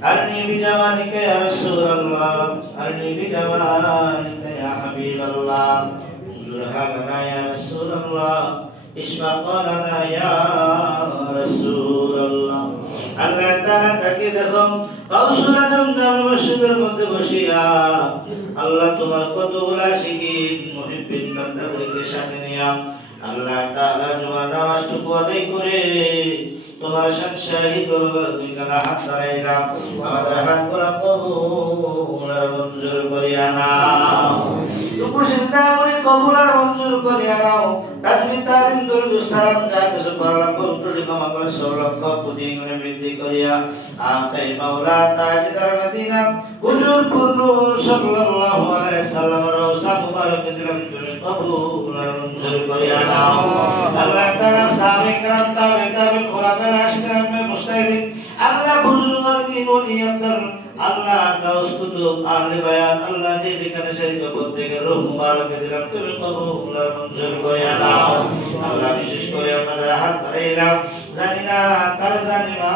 أرني بجمالك يا رسول الله أرني بجمالك يا حبيب الله انظرها لنا يا رسول الله اشفق لنا يا رسول الله আল্লাহ তাআলা তাকে দেখো কাউসুর আজম জামে মসজিদের মধ্যে বসিয়া আল্লাহ তোমার কতগুলা শিকিন মুহিব্বিন বান্দাদেরকে সাথে নিয়া আল্লাহ তাআলা তোমার নামাজটুকু আদায় করে তোমার শাহী দরবার দুই কানা হাত বাড়াইলাম আমাদের হাত করা কবুল আর মঞ্জুর করিয়া নাও রুকু সিজদা করে কবুল আর মঞ্জুর করিয়া নাও তাসবিহ তাহলিল দরুদ সালাম যা কিছু পড়লাম কবুল ক্ষমা করে 16 লক্ষ কোটি গুণে বৃদ্ধি করিয়া আকাই মাওলা তাজদার মদিনা হুজুর নূর সাল্লাল্লাহু আলাইহি সাল্লাম রওজা মুবারকে দিলাম তুমি কবুল আর মঞ্জুর করিয়া নাও আল্লাহ তাআলা সাহাবে کرام তাবে খোলাফায়ে রাশিদিন মে মুস্তাহিদ আল্লাহ বুজুর্গের কি বলি আল্লাহ গাউস কুতুব আহলে বায়াত আল্লাহ যে যেখানে শহীদ প্রত্যেকে রূহ মুবারকে দিলাম তুমি কবুল আর মঞ্জুর করিয়া নাও আল্লাহ বিশেষ করে আমাদের হাত ধরাইলাম জানি না কার জানি মা